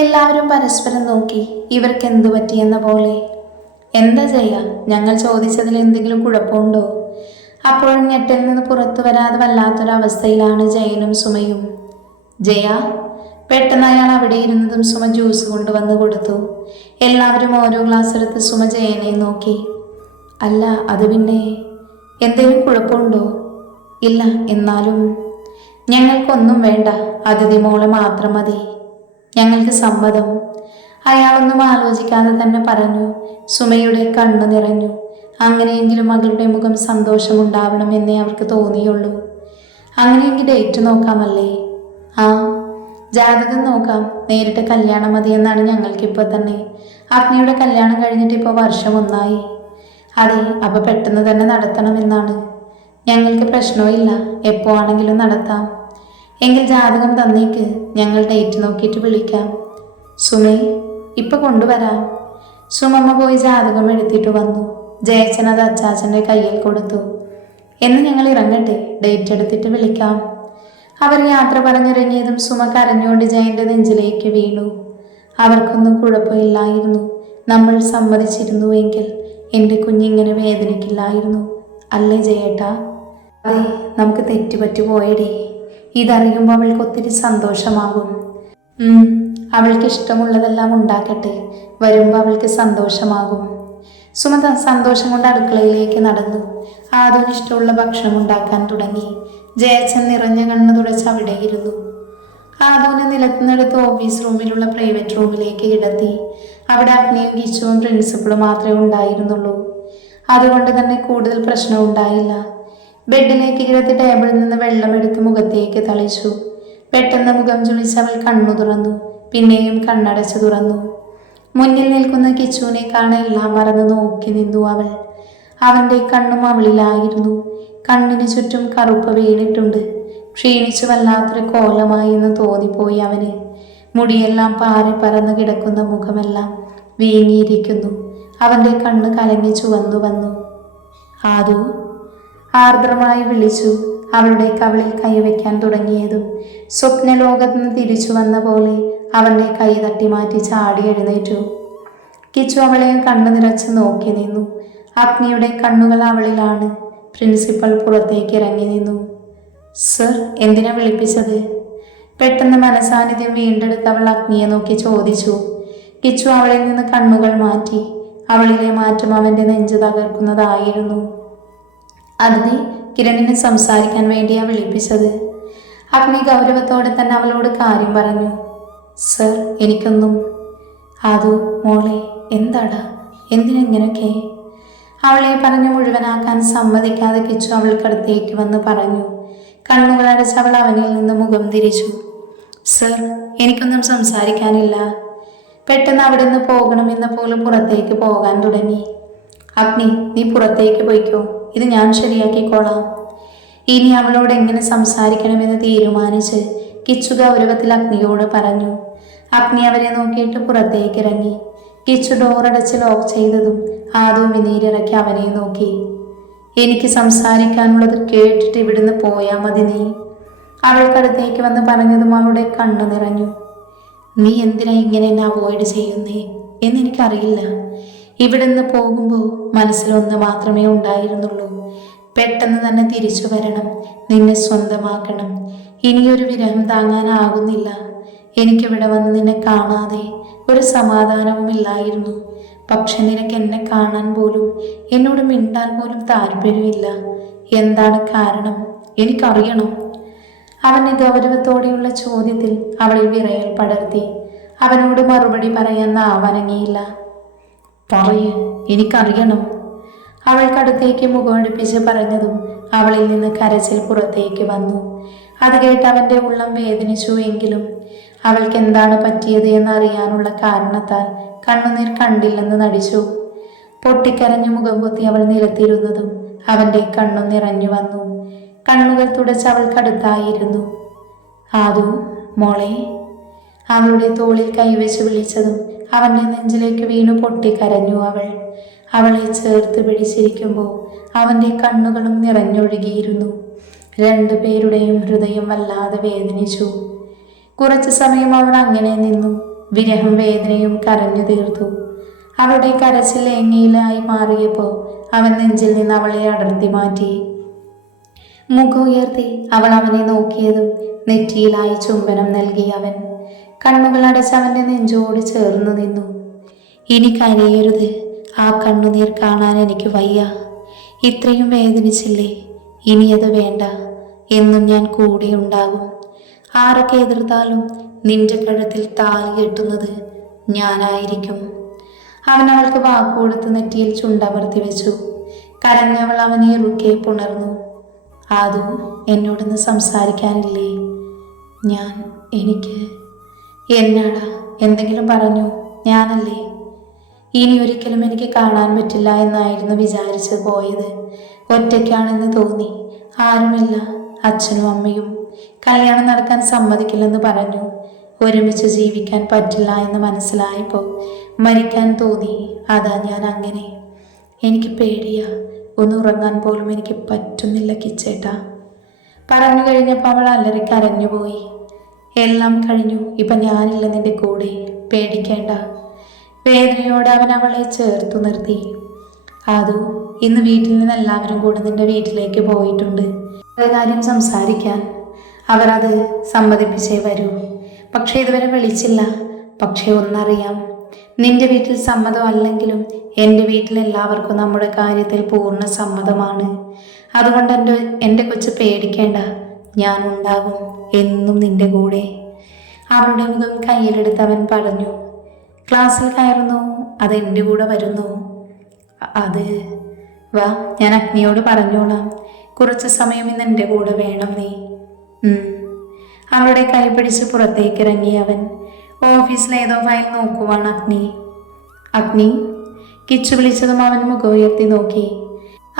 എല്ലാവരും പരസ്പരം നോക്കി. ഇവർക്ക് എന്തു പറ്റിയെന്ന പോലെ. എന്താ ജയ, ഞങ്ങൾ ചോദിച്ചതിൽ എന്തെങ്കിലും കുഴപ്പമുണ്ടോ? അപ്പോഴും ഞെട്ടിൽ നിന്ന് പുറത്തു വരാതെ വല്ലാത്തൊരവസ്ഥയിലാണ് ജയനും സുമയും. ജയ, പെട്ടെന്ന് അയാൾ അവിടെ ഇരുന്നതും സുമ ജ്യൂസ് കൊണ്ടുവന്ന് കൊടുത്തു. എല്ലാവരും ഓരോ ഗ്ലാസ് എടുത്ത് സുമ ജയനെ നോക്കി. അല്ല, അത് പിന്നെ എന്തെങ്കിലും കുഴപ്പമുണ്ടോ? ഇല്ല, എന്നാലും ഞങ്ങൾക്കൊന്നും വേണ്ട, അതിഥി മോളെ മാത്രം മതി. ഞങ്ങൾക്ക് സമ്മതം. അയാളൊന്നും ആലോചിക്കാതെ തന്നെ പറഞ്ഞു. സുമയുടെ കണ്ണു നിറഞ്ഞു. അങ്ങനെയെങ്കിലും മകളുടെ മുഖം സന്തോഷമുണ്ടാവണമെന്നേ അവർക്ക് തോന്നിയുള്ളൂ. അങ്ങനെയെങ്കിൽ ഡേറ്റ് നോക്കാമല്ലേ? ആ, ജാതകം നോക്കാം. നേരിട്ട് കല്യാണം മതിയെന്നാണ് ഞങ്ങൾക്കിപ്പോൾ തന്നെ. അഗ്നിയുടെ കല്യാണം കഴിഞ്ഞിട്ട് ഇപ്പോൾ വർഷം 1 അതെ, അപ്പോൾ പെട്ടെന്ന് തന്നെ നടത്തണമെന്നാണ്. ഞങ്ങൾക്ക് പ്രശ്നമില്ല, എപ്പോ ആണെങ്കിലും നടത്താം. എങ്കിൽ ജാതകം തന്നേക്ക്, ഞങ്ങൾ ഡേറ്റ് നോക്കിയിട്ട് വിളിക്കാം. സുമേ, ഇപ്പൊ കൊണ്ടുവരാം. സുമമ്മ പോയി ജാതകം എടുത്തിട്ട് വന്നു. ജയച്ചൻ അത് അച്ചാച്ചൻ്റെ കയ്യിൽ കൊടുത്തു. എന്ന് ഞങ്ങൾ ഇറങ്ങട്ടെ, ഡേറ്റ് എടുത്തിട്ട് വിളിക്കാം. അവർ യാത്ര പറഞ്ഞിറങ്ങിയതും സുമ കരഞ്ഞുകൊണ്ട് ജയന്റെ നെഞ്ചിലേക്ക് വീണു. അവർക്കൊന്നും കുഴപ്പമില്ലായിരുന്നു. നമ്മൾ സമ്മതിച്ചിരുന്നുവെങ്കിൽ എൻ്റെ കുഞ്ഞിങ്ങനെ വേദനിക്കില്ലായിരുന്നു, അല്ലേ ജയേട്ടാ? അതെ, നമുക്ക് തെറ്റുപറ്റു പോയടേ. ഇതറിയുമ്പോൾ അവൾക്ക് ഒത്തിരി സന്തോഷമാകും. അവൾക്ക് ഇഷ്ടമുള്ളതെല്ലാം ഉണ്ടാക്കട്ടെ, വരുമ്പോൾ അവൾക്ക് സന്തോഷമാകും. സുമത സന്തോഷം കൊണ്ട് അടുക്കളയിലേക്ക് നടന്നു. ആദുവിന് ഇഷ്ടമുള്ള ഭക്ഷണം ഉണ്ടാക്കാൻ തുടങ്ങി. ജയച്ചൻ നിറഞ്ഞ കണ്ണ് തുടച്ച് അവിടെ ഇരുന്നു. ആദുവിനെ നിലത്തുനിന്നെടുത്ത് ഓഫീസ് റൂമിലുള്ള പ്രൈവറ്റ് റൂമിലേക്ക് കിടത്തി. അവിടെ അഗ്നിയും കിച്ചുവും പ്രിൻസിപ്പളും മാത്രമേ ഉണ്ടായിരുന്നുള്ളൂ. അതുകൊണ്ട് തന്നെ കൂടുതൽ പ്രശ്നം ഉണ്ടായില്ല. ബെഡിലേക്ക് കിടത്തി ടേബിളിൽ നിന്ന് വെള്ളമെടുത്ത് മുഖത്തേക്ക് തളിച്ചു. പെട്ടെന്ന് മുഖം ചുളിച്ച് അവൾ കണ്ണു തുറന്നു. പിന്നെയും കണ്ണടച്ചു തുറന്നു. മുന്നിൽ നിൽക്കുന്ന കിച്ചുവിനെ കാണാൻ എല്ലാം മറന്ന് നോക്കി നിന്നു അവൾ. അവൻ്റെ കണ്ണും അവളിലായിരുന്നു. കണ്ണിന് ചുറ്റും കറുപ്പ് വീണിട്ടുണ്ട്. ക്ഷീണിച്ചു വല്ലാത്തൊരു കോലമായി എന്ന് തോന്നിപ്പോയി അവന്. മുടിയെല്ലാം പാറി പറന്ന് കിടക്കുന്ന മുഖമെല്ലാം വീങ്ങിയിരിക്കുന്നു. അവൻ്റെ കണ്ണ് കലങ്ങി ചുവന്നു വന്നു. ആദു, ആർദ്രമായി വിളിച്ചു. അവളുടെ കവിളിൽ കൈവയ്ക്കാൻ തുടങ്ങിയതും സ്വപ്നലോകത്ത് നിന്ന് തിരിച്ചു വന്ന പോലെ അവൻ്റെ കൈ തട്ടി മാറ്റി ചാടി എഴുന്നേറ്റു. കിച്ചു അവളെ കണ്ണു നിറച്ച് നോക്കി നിന്നു. അഗ്നിയുടെ കണ്ണുകൾ അവളിലാണ്. പ്രിൻസിപ്പൽ പുറത്തേക്ക് ഇറങ്ങി നിന്നു. സർ, എന്തിനാ വിളിപ്പിച്ചത്? പെട്ടെന്ന് മനസാന്നിധ്യം വീണ്ടെടുത്ത് അവൾ അഗ്നിയെ നോക്കി ചോദിച്ചു. കിച്ചു അവളിൽ നിന്ന് കണ്ണുകൾ മാറ്റി. അവളിലെ മാറ്റം അവൻ്റെ നെഞ്ച് തകർക്കുന്നതായിരുന്നു. അതിഥി കിരണിനെ സംസാരിക്കാൻ വേണ്ടിയാ വിളിപ്പിച്ചത്. അഗ്നി ഗൗരവത്തോടെ തന്നെ അവളോട് കാര്യം പറഞ്ഞു. സർ, എനിക്കൊന്നും. ആദു മോളെ, എന്താടാ, എന്തിനെങ്ങനെയൊക്കെ? അവളെ പറഞ്ഞു മുഴുവനാക്കാൻ സമ്മതിക്കാതെ കിച്ചു അവൾക്കടുത്തേക്ക് വന്ന് പറഞ്ഞു. കണ്ണുകളടച്ച് അവൾ അവനിൽ നിന്ന് മുഖം തിരിച്ചു. സർ, എനിക്കൊന്നും സംസാരിക്കാനില്ല. പെട്ടെന്ന് അവിടെ നിന്ന് പോകണമെന്ന പോലെ പുറത്തേക്ക് പോകാൻ തുടങ്ങി. അഗ്നി, നീ പുറത്തേക്ക് പോയിക്കോ, ഇത് ഞാൻ ശരിയാക്കിക്കോളാം. ഇനി അവളോട് എങ്ങനെ സംസാരിക്കണമെന്ന് തീരുമാനിച്ച് കിച്ചു ഗൗരവത്തിൽ അഗ്നിയോട് പറഞ്ഞു. അഗ്നി അവരെ നോക്കിയിട്ട് പുറത്തേക്ക് ഇറങ്ങി. കിച്ചു ഡോറടച്ച് ലോക്ക് ചെയ്തതും ആദു വിനീരിറക്കി അവനെ നോക്കി. എനിക്ക് സംസാരിക്കാനുള്ളത് കേട്ടിട്ട് ഇവിടുന്ന് പോയാൽ മതി നീ. അവൾക്കടുത്തേക്ക് വന്ന് പറഞ്ഞതും അവളുടെ കണ്ണു നിറഞ്ഞു. നീ എന്തിനാ ഇങ്ങനെ എന്നെ അവോയ്ഡ് ചെയ്യുന്നേ എന്നെനിക്കറിയില്ല. ഇവിടുന്ന് പോകുമ്പോൾ മനസ്സിലൊന്ന് മാത്രമേ ഉണ്ടായിരുന്നുള്ളൂ, പെട്ടെന്ന് തന്നെ തിരിച്ചു വരണം, നിന്നെ സ്വന്തമാക്കണം. ഇനിയൊരു വിരഹം താങ്ങാനാകുന്നില്ല. എനിക്കിവിടെ വന്ന് നിന്നെ കാണാതെ ഒരു സമാധാനവുമില്ലായിരുന്നു. പക്ഷെ നിനക്ക് എന്നെ കാണാൻ പോലും എന്നോട് മിണ്ടാൻ പോലും താല്പര്യമില്ല. എന്താണ് കാരണം? എനിക്കറിയണം. അവൻ്റെ ഗൗരവത്തോടെയുള്ള ചോദ്യത്തിൽ അവളിൽ വിറയൽ പടർത്തി. അവനോട് മറുപടി പറയാൻ നാവനങ്ങിയില്ല. പറയ്, എനിക്കറിയണം. അവൾക്കടുത്തേക്ക് മുഖമടുപ്പിച്ച് പറഞ്ഞതും അവളിൽ നിന്ന് കരച്ചിൽ പുറത്തേക്ക് വന്നു. അത് കേട്ട് അവൻ്റെ ഉള്ളം വേദനിച്ചു. എങ്കിലും അവൾക്ക് എന്താണ് പറ്റിയത് എന്നറിയാനുള്ള കാരണത്താൽ കണ്ണുനീർ കണ്ടില്ലെന്ന് നടിച്ചു. പൊട്ടിക്കരഞ്ഞു മുഖം പൊത്തി അവൾ നിലത്തിരുന്നതും അവൻ്റെ കണ്ണു നിറഞ്ഞു വന്നു. കണ്ണുകൾ തുടച്ച് അവൾക്കടുത്തായിരുന്നു. ആദു മോളെ. അവളുടെ തോളിൽ കൈവച്ച് വിളിച്ചതും അവൻ്റെ നെഞ്ചിലേക്ക് വീണു പൊട്ടിക്കരഞ്ഞു അവൾ. അവളെ ചേർത്ത് പിടിച്ചിരിക്കുമ്പോൾ അവൻ്റെ കണ്ണുകളും നിറഞ്ഞൊഴുകിയിരുന്നു. രണ്ടുപേരുടെയും ഹൃദയം വല്ലാതെ വേദനിച്ചു. കുറച്ചു സമയം അവൾ അങ്ങനെ നിന്നു. വിരഹം വേദനയും കരഞ്ഞു തീർത്തു. അവളുടെ കരച്ചിൽ എങ്ങയിലായി മാറിയപ്പോൾ അവൻ നെഞ്ചിൽ നിന്ന് അവളെ അടർത്തി മാറ്റി. മുഖം ഉയർത്തി അവൾ അവനെ നോക്കിയതും നെറ്റിയിലായി ചുംബനം നൽകി അവൻ. കണ്ണുകൾ അടച്ച് അവൻ്റെ നെഞ്ചോട് ചേർന്നു നിന്നു. ഇനി കരയരുത്, ആ കണ്ണുനീർ കാണാൻ എനിക്ക് വയ്യ. ഇത്രയും വേദനിച്ചില്ലേ, ഇനി അത് വേണ്ട. എന്നും ഞാൻ കൂടെ ഉണ്ടാകും. ആരൊക്കെ എതിർത്താലും നിന്റെ കഴുത്തിൽ താലി കെട്ടുന്നത് ഞാനായിരിക്കും. അവൻ അവൾക്ക് വാക്കുകൊടുത്ത് നെറ്റിയിൽ ചുണ്ടമർത്തി വെച്ചു. കരഞ്ഞവൾ അവനെ ഇറുക്കെ പുണർന്നു. ആദു, എന്നോടൊന്ന് സംസാരിക്കാനില്ലേ? എനിക്ക് എന്നാടാ, എന്തെങ്കിലും പറഞ്ഞു? ഞാനല്ലേ? ഇനി ഒരിക്കലും എനിക്ക് കാണാൻ പറ്റില്ല എന്നായിരുന്നു വിചാരിച്ച് പോയത്. ഒറ്റയ്ക്കാണെന്ന് തോന്നി. ആരുമില്ല, അച്ഛനും അമ്മയും. കല്യാണം നടക്കാൻ സമ്മതിക്കില്ലെന്ന് പറഞ്ഞു. ഒരുമിച്ച് ജീവിക്കാൻ പറ്റില്ല എന്ന് മനസ്സിലായപ്പോൾ മരിക്കാൻ തോന്നി. അതാ ഞാൻ അങ്ങനെ. എനിക്ക് പേടിയാ, ഒന്ന് ഉറങ്ങാൻ പോലും എനിക്ക് പറ്റുന്നില്ല കിച്ചേട്ടാ. പറഞ്ഞു കഴിഞ്ഞപ്പോൾ അവൾ അലറി കരഞ്ഞുപോയി. എല്ലാം കഴിഞ്ഞു, ഇപ്പം ഞാനില്ല നിന്റെ കൂടെ, പേടിക്കേണ്ട. വേദനയോടെ അവൻ അവളെ ചേർത്തു നിർത്തി. ആദു, ഇന്ന് വീട്ടിൽ നിന്ന് എല്ലാവരും കൂടെ നിന്റെ വീട്ടിലേക്ക് പോയിട്ടുണ്ട്. ഒരു കാര്യം സംസാരിക്കാൻ. അവർ അത് സമ്മതിപ്പിച്ചേ വരൂ. പക്ഷേ ഇതുവരെ വിളിച്ചില്ല. പക്ഷേ ഒന്നറിയാം, നിന്റെ വീട്ടിൽ സമ്മതം അല്ലെങ്കിലും എൻ്റെ വീട്ടിൽ എല്ലാവർക്കും നമ്മുടെ കാര്യത്തിൽ പൂർണ്ണ സമ്മതമാണ്. അതുകൊണ്ട് എൻ്റെ കൊച്ച് പേടിക്കേണ്ട, ഞാൻ ഉണ്ടാകും എന്നും നിന്റെ കൂടെ. അവളുടെ മുഖം കയ്യിലെടുത്ത് അവൻ പറഞ്ഞു. ക്ലാസ്സിൽ കയറുന്നു, അത് എൻ്റെ കൂടെ വരുന്നു? അത് വാ, ഞാൻ അഗ്നിയോട് പറഞ്ഞോളാം. കുറച്ച് സമയം ഇന്ന് എൻ്റെ കൂടെ വേണം നീ. അവളുടെ കൈ പിടിച്ച് പുറത്തേക്ക് ഇറങ്ങി അവൻ. ഓഫീസിൽ ഏതോ ഫയൽ നോക്കുവാണ് അഗ്നി. അഗ്നി, കിച്ചു വിളിച്ചതും അവൻ മുഖം ഉയർത്തി നോക്കി.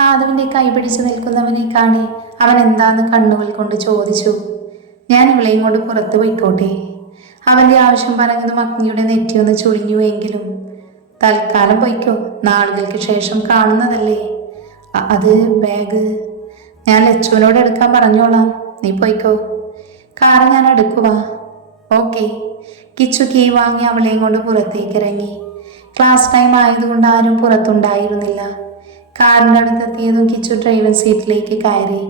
ആദവിൻ്റെ കൈ പിടിച്ച് നിൽക്കുന്നവനെ കാണി അവൻ എന്താന്ന് കണ്ണുകൾ കൊണ്ട് ചോദിച്ചു. ഞാൻ ഇവളെയും കൊണ്ട് പുറത്ത് പോയിക്കോട്ടെ? അവൻ്റെ ആവശ്യം പറഞ്ഞതും അഗ്നിയുടെ നെറ്റിയൊന്ന് ചുളിഞ്ഞുവെങ്കിലും. തൽക്കാലം പോയിക്കോ, നാളുകൾക്ക് ശേഷം കാണുന്നതല്ലേ. അത് ബാഗ് ഞാൻ ലച്ചുവിനോട് എടുക്കാൻ പറഞ്ഞോളാം, നീ പോയിക്കോ. കാറ് ഞാൻ എടുക്കുവാ. ഓക്കെ. കിച്ചു കീ വാങ്ങി അവളെയും കൊണ്ട് പുറത്തേക്ക് ഇറങ്ങി. ക്ലാസ് ടൈം ആയതുകൊണ്ട് ആരും പുറത്തുണ്ടായിരുന്നില്ല. കാറിൻ്റെ അടുത്തെത്തിയതും കിച്ചു ഡ്രൈവർ സീറ്റിലേക്ക് കയറി.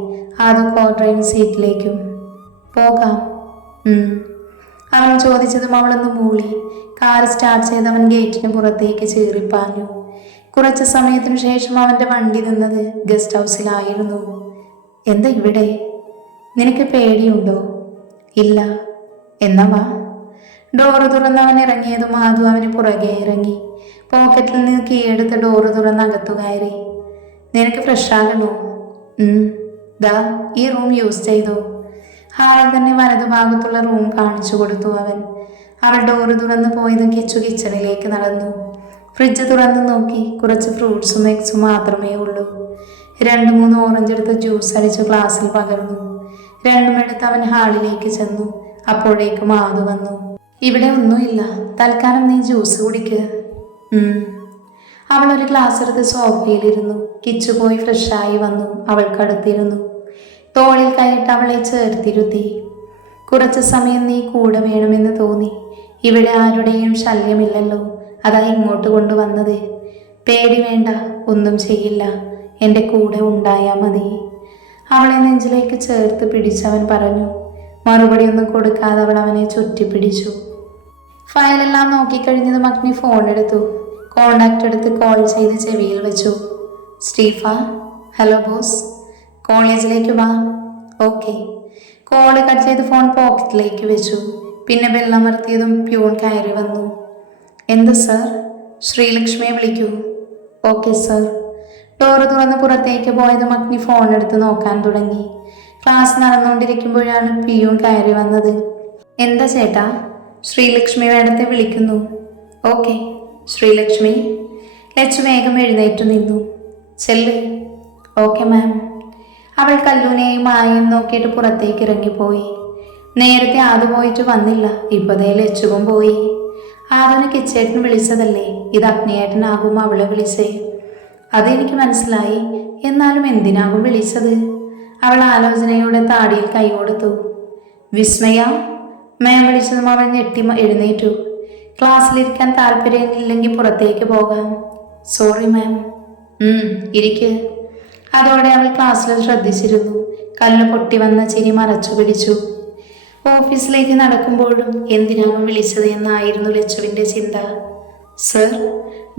അത് കോ ഡ്രൈവർ സീറ്റിലേക്കും. പോകാം? അവൻ ചോദിച്ചതും അവളൊന്ന് മൂളി. കാർ സ്റ്റാർട്ട് ചെയ്ത് അവൻ ഗേറ്റിന് പുറത്തേക്ക് ചീറിപ്പാഞ്ഞു. കുറച്ച് സമയത്തിനു ശേഷം അവൻ്റെ വണ്ടി നിന്നത് ഗസ്റ്റ് ഹൗസിലായിരുന്നു. എന്താ ഇവിടെ? നിനക്ക് പേടിയുണ്ടോ? ഇല്ല. എന്നാ വാ. ഡോറ് തുറന്ന് അവൻ ഇറങ്ങിയതും ആദു അവന് പുറകെ ഇറങ്ങി. പോക്കറ്റിൽ നിന്ന് കീയെടുത്ത് ഡോറ് തുറന്ന് അകത്തു കയറി. നിനക്ക് ഫ്രഷ് ആകണോ? ദാ ഈ റൂം യൂസ് ചെയ്തോ. ഹാളിൽ തന്നെ വലതുഭാഗത്തുള്ള റൂം കാണിച്ചു കൊടുത്തു അവൻ. അവൾ ഡോറ് തുറന്ന് പോയതും കിച്ചു കിച്ചണിലേക്ക് നടന്നു. ഫ്രിഡ്ജ് തുറന്ന് നോക്കി. കുറച്ച് ഫ്രൂട്ട്സും എഗ്സും മാത്രമേ ഉള്ളൂ. 2-3 ഓറഞ്ച് എടുത്ത് ജ്യൂസ് അടിച്ച് ഗ്ലാസ്സിൽ പകർന്നു. രണ്ടും എടുത്ത് അവൻ ഹാളിലേക്ക് ചെന്നു. അപ്പോഴേക്കും ആദു വന്നു. ഇവിടെ ഒന്നുമില്ല, തൽക്കാലം നീ ജ്യൂസ് കുടിക്ക്. അവൾ ഒരു ഗ്ലാസ് എടുത്ത് സോഫയിലിരുന്നു. കിച്ചു പോയി ഫ്രഷായി വന്നു. അവൾക്കടുത്തിരുന്നു. തോളിൽ കൈയിട്ട് അവളെ ചേർത്തിരുത്തി. കുറച്ച് സമയം നീ കൂടെ വേണമെന്ന് തോന്നി. ഇവിടെ ആരുടെയും ശല്യമില്ലല്ലോ, അതാ ഇങ്ങോട്ട് കൊണ്ടുവന്നത്. പേടി വേണ്ട, ഒന്നും ചെയ്യില്ല, എൻ്റെ കൂടെ ഉണ്ടായാൽ മതി. അവളെ നെഞ്ചിലേക്ക് ചേർത്ത് പിടിച്ചവൻ പറഞ്ഞു. മറുപടി ഒന്നും കൊടുക്കാതെ അവൾ അവനെ ചുറ്റിപ്പിടിച്ചു. ഫയലെല്ലാം നോക്കിക്കഴിഞ്ഞതും അഗ്നി ഫോൺ എടുത്തു. കോണ്ടാക്ട് എടുത്ത് കോൾ ചെയ്ത് ചെവിയിൽ വെച്ചു. സ്റ്റീഫ, ഹലോ ബോസ്, കോളേജിലേക്ക് വാ. ഓക്കെ. കോള് കട്ട് ചെയ്ത് ഫോൺ പോക്കറ്റിലേക്ക് വെച്ചു. പിന്നെ ബെല്ലമർത്തിയതും പ്യൂൺ കയറി വന്നു. എന്ത് സർ? ശ്രീലക്ഷ്മിയെ വിളിക്കൂ. Okay sir. ഡോറ് തുറന്ന് പുറത്തേക്ക് പോയതും അഗ്നി ഫോൺ എടുത്ത് നോക്കാൻ തുടങ്ങി. ക്ലാസ് നടന്നുകൊണ്ടിരിക്കുമ്പോഴാണ് പിയൂൺ കയറി വന്നത്. എന്താ ചേട്ടാ? ശ്രീലക്ഷ്മി മാഡത്തെ വിളിക്കുന്നു. ഓക്കെ. ശ്രീലക്ഷ്മി. ലച്ചു വേഗം എഴുന്നേറ്റു നിന്നു. ചെല്ല്. Okay ma'am. അവൾ കല്ലൂനെയും മായയും നോക്കിയിട്ട് പുറത്തേക്ക് ഇറങ്ങിപ്പോയി. നേരത്തെ ആദു പോയിട്ട് വന്നില്ല, ഇപ്പതേ ലച്ചുവും പോയി. ആദുവിനെ കിച്ചേട്ടൻ വിളിച്ചതല്ലേ, ഇത് അഗ്നിയേട്ടനാകും അവളെ വിളിച്ചേ. അതെനിക്ക് മനസ്സിലായി, എന്നാലും എന്തിനാകും വിളിച്ചത്? അവൾ ആലോചനയോടെ താടിയിൽ കൈ കൊടുത്തു. വിസ്മയ, മാം വിളിച്ചതും അവൾ ഞെട്ടി എഴുന്നേറ്റു. ക്ലാസ്സിലിരിക്കാൻ താല്പര്യമില്ലെങ്കിൽ പുറത്തേക്ക് പോകാം. Sorry ma'am. ഇരിക്ക്. അതോടെ അവൾ ക്ലാസ്സിൽ ശ്രദ്ധിച്ചിരുന്നു. കല്ല് പൊട്ടി വന്ന ചിരി മറച്ചു പിടിച്ചു. ഓഫീസിലേക്ക് നടക്കുമ്പോഴും എന്തിനാണ് വിളിച്ചത് എന്നായിരുന്നു ലച്ചുവിൻ്റെ ചിന്ത. സർ.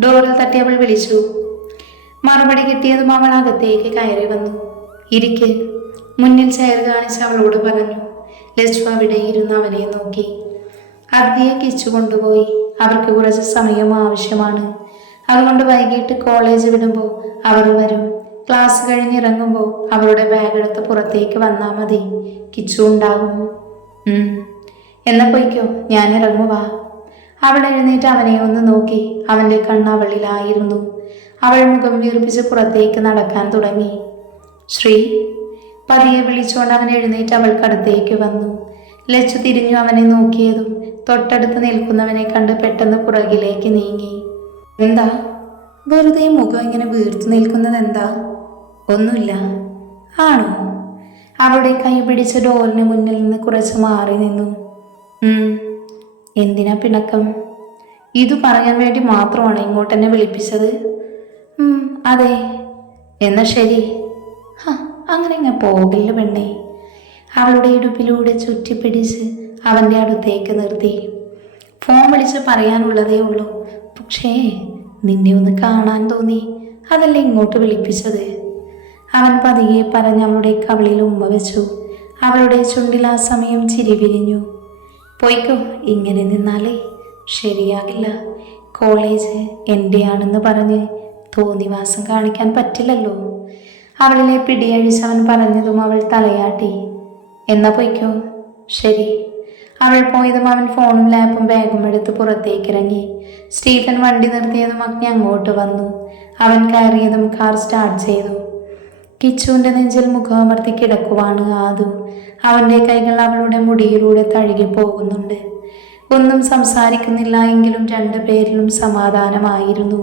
ഡോറിൽ തട്ടി അവൾ വിളിച്ചു. മറുപടി കിട്ടിയതും അവൾ അകത്തേക്ക് കയറി വന്നു. ഇരിക്ക്. മുന്നിൽ ചെയർ കാണിച്ച് അവളോട് പറഞ്ഞു. ലച്ചു അവിടെ ഇരുന്ന് അവനെ നോക്കി. അതിയെ കിച്ചു കൊണ്ടുപോയി. അവർക്ക് കുറച്ച് സമയം ആവശ്യമാണ്. അതുകൊണ്ട് വൈകിട്ട് കോളേജ് വിടുമ്പോൾ അവർ വരും. ക്ലാസ് കഴിഞ്ഞിറങ്ങുമ്പോൾ അവരുടെ ബാഗ് എടുത്ത് പുറത്തേക്ക് വന്നാൽ മതി. കിച്ചു ഉണ്ടാകും. എന്നാ പോയിക്കോ, ഞാൻ ഇറങ്ങുവാ. അവൾ എഴുന്നേറ്റ് അവനെ ഒന്ന് നോക്കി. അവൻ്റെ കണ്ണ് അവളിലായിരുന്നു. അവൾ മുഖം വീർപ്പിച്ച് പുറത്തേക്ക് നടക്കാൻ തുടങ്ങി. ശ്രീ. പതിയെ വിളിച്ചുകൊണ്ട് അവൻ എഴുന്നേറ്റ് അവൾക്കടുത്തേക്ക് വന്നു. ലച്ചു തിരിഞ്ഞു അവനെ നോക്കിയതും തൊട്ടടുത്ത് നിൽക്കുന്നവനെ കണ്ട് പെട്ടെന്ന് പുറകിലേക്ക് നീങ്ങി. എന്താ വെറുതെ മുഖം ഇങ്ങനെ വീർത്തു നിൽക്കുന്നത്? എന്താ? ഒന്നുമില്ല. ആണോ? അവളുടെ കൈ പിടിച്ച് ഡോറിന് മുന്നിൽ നിന്ന് കുറച്ച് മാറി നിന്നു. എന്തിനാ പിണക്കം? ഇത് പറയാൻ വേണ്ടി മാത്രമാണ് ഇങ്ങോട്ട് എന്നെ വിളിപ്പിച്ചത്? അതെ. എന്നാ ശരി. അങ്ങനെ ഇങ്ങനെ പോകില്ല പെണ്ണേ. അവളുടെ ഇടുപ്പിലൂടെ ചുറ്റിപ്പിടിച്ച് അവൻ്റെ അടുത്തേക്ക് നിർത്തി. ഫോൺ വിളിച്ച് പറയാനുള്ളതേ ഉള്ളൂ. പക്ഷേ നിന്നെ ഒന്ന് കാണാൻ തോന്നി, അതല്ലേ ഇങ്ങോട്ട് വിളിപ്പിച്ചത്. അവൻ പതിയെ പറഞ്ഞ് അവളുടെ കവിളിൽ ഉമ്മ വെച്ചു. അവളുടെ ചുണ്ടിൽ ആ സമയം ചിരി വിരിഞ്ഞു. പോയിക്കോ, ഇങ്ങനെ നിന്നാലേ ശരിയാകില്ല. കോളേജ് എൻ്റെയാണെന്ന് പറഞ്ഞ് തോന്നിവാസം കാണിക്കാൻ പറ്റില്ലല്ലോ. അവളിലെ പിടിയഴിച്ച് അവൻ പറഞ്ഞതും അവൾ തലയാട്ടി. എന്നാ പോയിക്കോ. ശരി. അവൾ പോയതും അവൻ ഫോണും ലാപ്പും ബാഗും എടുത്ത് പുറത്തേക്ക് ഇറങ്ങി. സ്റ്റീഫൻ വണ്ടി നിർത്തിയതും അഗ്നി അങ്ങോട്ട് വന്നു. അവൻ കയറിയതും കാർ സ്റ്റാർട്ട് ചെയ്തു. കിച്ചുവിൻ്റെ നെഞ്ചിൽ മുഖമർത്തി കിടക്കുവാണ് ആദു. അവൻ്റെ കൈകൾ അവളുടെ മുടിയിലൂടെ തഴുകി പോകുന്നുണ്ട്. ഒന്നും സംസാരിക്കുന്നില്ല എങ്കിലും രണ്ടുപേരിലും സമാധാനമായിരുന്നു.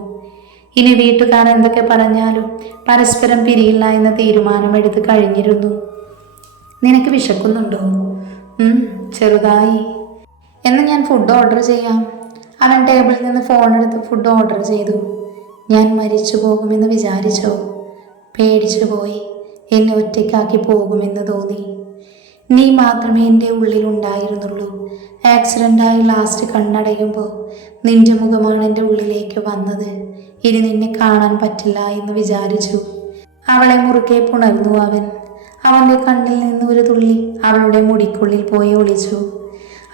ഇനി വീട്ടുകാർ എന്തൊക്കെ പറഞ്ഞാലും പരസ്പരം പിരിയില്ല എന്ന തീരുമാനമെടുത്ത് കഴിഞ്ഞിരുന്നു. നിനക്ക് വിശക്കുന്നുണ്ടോ? ചെറുതായി. എന്ന് ഞാൻ ഫുഡ് ഓർഡർ ചെയ്യാം. അവൻ ടേബിളിൽ നിന്ന് ഫോണെടുത്ത് ഫുഡ് ഓർഡർ ചെയ്തു. ഞാൻ മരിച്ചു പോകുമെന്ന് വിചാരിച്ചോ? പേടിച്ചു പോയി. എന്നെ ഒറ്റയ്ക്കാക്കി പോകുമെന്ന് തോന്നി. നീ മാത്രമേ എൻ്റെ ഉള്ളിലുണ്ടായിരുന്നുള്ളൂ. ആക്സിഡൻ്റായി ലാസ്റ്റ് കണ്ണടയുമ്പോൾ നിന്റെ മുഖമാണ് എൻ്റെ ഉള്ളിലേക്ക് വന്നത്. ഇനി നിന്നെ കാണാൻ പറ്റില്ല എന്ന് വിചാരിച്ചു. അവളെ മുറുകെ പുണർന്നു അവൻ. അവൻ്റെ കണ്ണിൽ നിന്ന് ഒരു തുള്ളി അവളുടെ മുടിക്കുള്ളിൽ പോയി ഒളിച്ചു.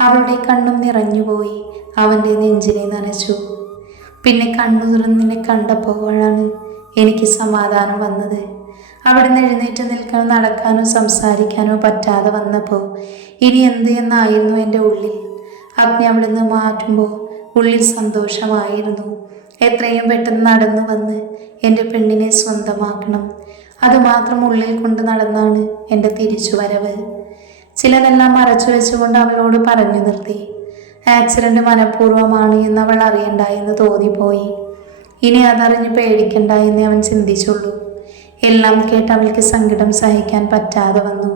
അവളുടെ കണ്ണും നിറഞ്ഞുപോയി. അവൻ്റെ നെഞ്ചിനെ നനച്ചു. പിന്നെ കണ്ണു തുറന്ന് നിന്നെ കണ്ടപ്പോഴാണ് എനിക്ക് സമാധാനം വന്നത്. അവിടുന്ന് എഴുന്നേറ്റ് നിൽക്കാനോ നടക്കാനോ സംസാരിക്കാനോ പറ്റാതെ വന്നപ്പോൾ ഇനി എന്ത് എന്നായിരുന്നു എൻ്റെ ഉള്ളിൽ. അഗ്നി അവിടുന്ന് മാറ്റുമ്പോൾ ഉള്ളിൽ സന്തോഷമായിരുന്നു. എത്രയും പെട്ടെന്ന് നടന്നു വന്ന് എൻ്റെ പെണ്ണിനെ സ്വന്തമാക്കണം. അതുമാത്രം ഉള്ളിൽ കൊണ്ട് നടന്നാണ് എൻ്റെ തിരിച്ചുവരവ്. ചിലതെല്ലാം മറച്ചു വെച്ചുകൊണ്ട് അവളോട് പറഞ്ഞു നിർത്തി. ആക്സിഡന്റ് മനഃപൂർവ്വമാണ് എന്ന് അവൾ അറിയണ്ട എന്ന് തോന്നിപ്പോയി. ഇനി അതറിഞ്ഞ് പേടിക്കണ്ട എന്ന് അവൻ ചിന്തിച്ചുള്ളൂ. എല്ലാം കേട്ട് അവൾക്ക് സങ്കടം സഹിക്കാൻ പറ്റാതെ വന്നു.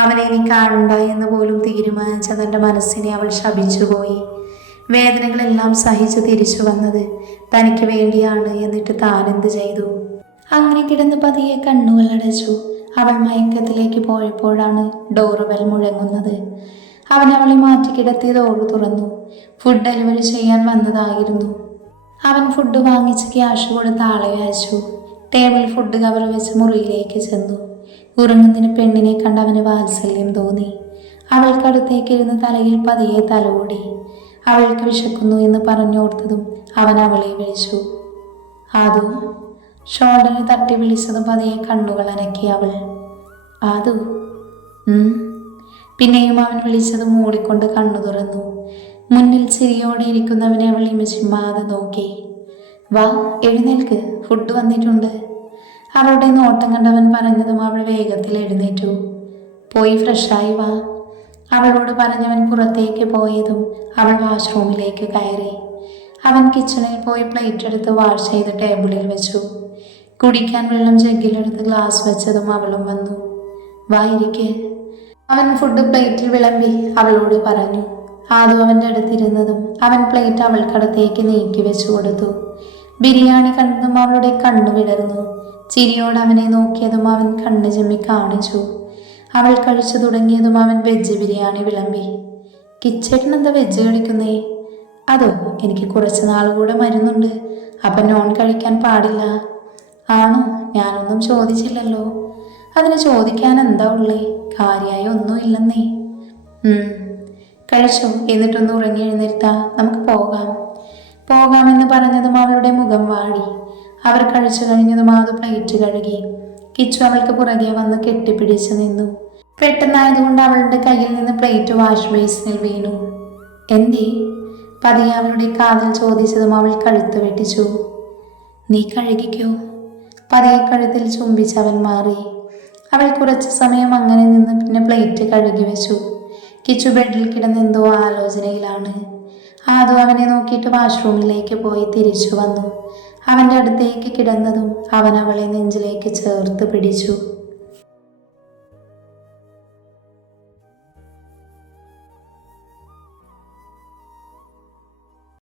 അവനെ ഇനി കാണണ്ട എന്ന് പോലും തീരുമാനിച്ച തൻ്റെ മനസ്സിനെ അവൾ ശപിച്ചുപോയി. വേദനകളെല്ലാം സഹിച്ച് തിരിച്ചു വന്നത് തനിക്ക് വേണ്ടിയാണ്. എന്നിട്ട് താനെന്ത് ചെയ്തു? അങ്ങനെ കിടന്ന് പതിയെ കണ്ണുകൾ അടച്ചു. അവൾ മയക്കത്തിലേക്ക് പോയപ്പോഴാണ് ഡോറ് ബെൽ മുഴങ്ങുന്നത്. അവൻ അവളെ മാറ്റി കിടത്തി ഡോറ് തുറന്നു. ഫുഡ് ഡെലിവറി ചെയ്യാൻ വന്നതായിരുന്നു. അവൻ ഫുഡ് വാങ്ങിച്ച് ക്യാഷ് കൊടുത്ത് ആളെ അയച്ചു. ടേബിൾ ഫുഡ് കവർ വെച്ച് മുറിയിലേക്ക് ചെന്നു. ഉറങ്ങുന്നതിന് പെണ്ണിനെ കണ്ട് അവന് വാത്സല്യം തോന്നി. അവൾക്കടുത്തേക്ക് ഇരുന്ന് തലയിൽ പതിയെ തലോടി. അവൾക്ക് വിശക്കുന്നു എന്ന് പറഞ്ഞോർത്തതും അവൻ അവളെ വിളിച്ചു. ആദു. ഷോൾഡറിൽ തട്ടി വിളിച്ചതും പതിയെ കണ്ണുകൾ അനക്കി അവൾ. ആദു. പിന്നെയും അവൻ വിളിച്ചത് മൂടിക്കൊണ്ട് കണ്ണു തുറന്നു. മുന്നിൽ ചിരിയോടെ ഇരിക്കുന്നവനെ അവൾ ഇമചിമ്മാതെ നോക്കി. വാ, എഴുന്നേൽക്ക്, ഫുഡ് വന്നിട്ടുണ്ട്. അവളുടെ നോട്ടം കണ്ടവൻ പറഞ്ഞതും അവൾ വേഗത്തിൽ എഴുന്നേറ്റു. പോയി ഫ്രഷായി വാ. അവളോട് പറഞ്ഞവൻ പുറത്തേക്ക് പോയതും അവൾ വാഷ്റൂമിലേക്ക് കയറി. അവൻ കിച്ചണിൽ പോയി പ്ലേറ്റ് എടുത്ത് വാഷ് ചെയ്ത് ടേബിളിൽ വെച്ചു. കുടിക്കാൻ വെള്ളം ജഗ്ഗിലെടുത്ത് ഗ്ലാസ് വെച്ചതും അവളും വന്നു. വായിരിക്കെ. അവൻ ഫുഡ് പ്ലേറ്റിൽ വിളമ്പി അവളോട് പറഞ്ഞു. ആദു അവൻ്റെ അടുത്തിരുന്നതും അവൻ പ്ലേറ്റ് അവൾക്കടുത്തേക്ക് നീക്കി വെച്ചു കൊടുത്തു. ബിരിയാണി കണ്ടതും അവളുടെ കണ്ണു വിടർന്നു. ചിരിയോട് അവനെ നോക്കിയതും അവൻ കണ്ണു ചെമ്മി കാണിച്ചു. അവൾ കഴിച്ചു തുടങ്ങിയതും അവൻ വെജ് ബിരിയാണി വിളമ്പി. കിച്ചേട്ടൻ എന്താ വെജ് കഴിക്കുന്നേ? അതോ, എനിക്ക് കുറച്ച് നാൾ കൂടെ മരുന്നുണ്ട്, അപ്പം നോൺ കഴിക്കാൻ പാടില്ല. ആണോ? ഞാനൊന്നും ചോദിച്ചില്ലല്ലോ. അതിന് ചോദിക്കാൻ എന്താ ഉള്ളേ? കാര്യമായി ഒന്നും ഇല്ലെന്നേ. കഴിച്ചോ, എന്നിട്ടൊന്ന് ഉറങ്ങി എഴുന്നേൽത്താ നമുക്ക് പോകാം. പോകാമെന്ന് പറഞ്ഞതും അവളുടെ മുഖം വാടി. അവർ കഴിച്ചു കഴിഞ്ഞതും ആദു പ്ലേറ്റ് കഴുകി. കിച്ചു അവൾക്ക് പുറകെ വന്ന് കെട്ടിപ്പിടിച്ചു നിന്നു. പെട്ടെന്നായതുകൊണ്ട് അവളുടെ കയ്യിൽ നിന്ന് പ്ലേറ്റ് വാഷ് ബേസിനിൽ വീണു. എന്തേ? പതിയെ അവളുടെ കാതിൽ ചോദിച്ചതും അവൾ കഴുത്ത് വെട്ടിച്ചു. നീ കഴുകിക്കോ. പതിയെ കഴുത്തിൽ ചുംബിച്ചവൻ മാറി. അവൾ കുറച്ചു സമയം അങ്ങനെ നിന്ന് പിന്നെ പ്ലേറ്റ് കഴുകി വെച്ചു. കിച്ചു ബെഡിൽ കിടന്നെന്തോ ആലോചനയിലാണ്. ആദു അവനെ നോക്കിയിട്ട് വാഷ്റൂമിലേക്ക് പോയി തിരിച്ചു വന്നു. അവൻ്റെ അടുത്തേക്ക് കിടന്നതും അവൻ അവളെ നെഞ്ചിലേക്ക് ചേർത്ത് പിടിച്ചു.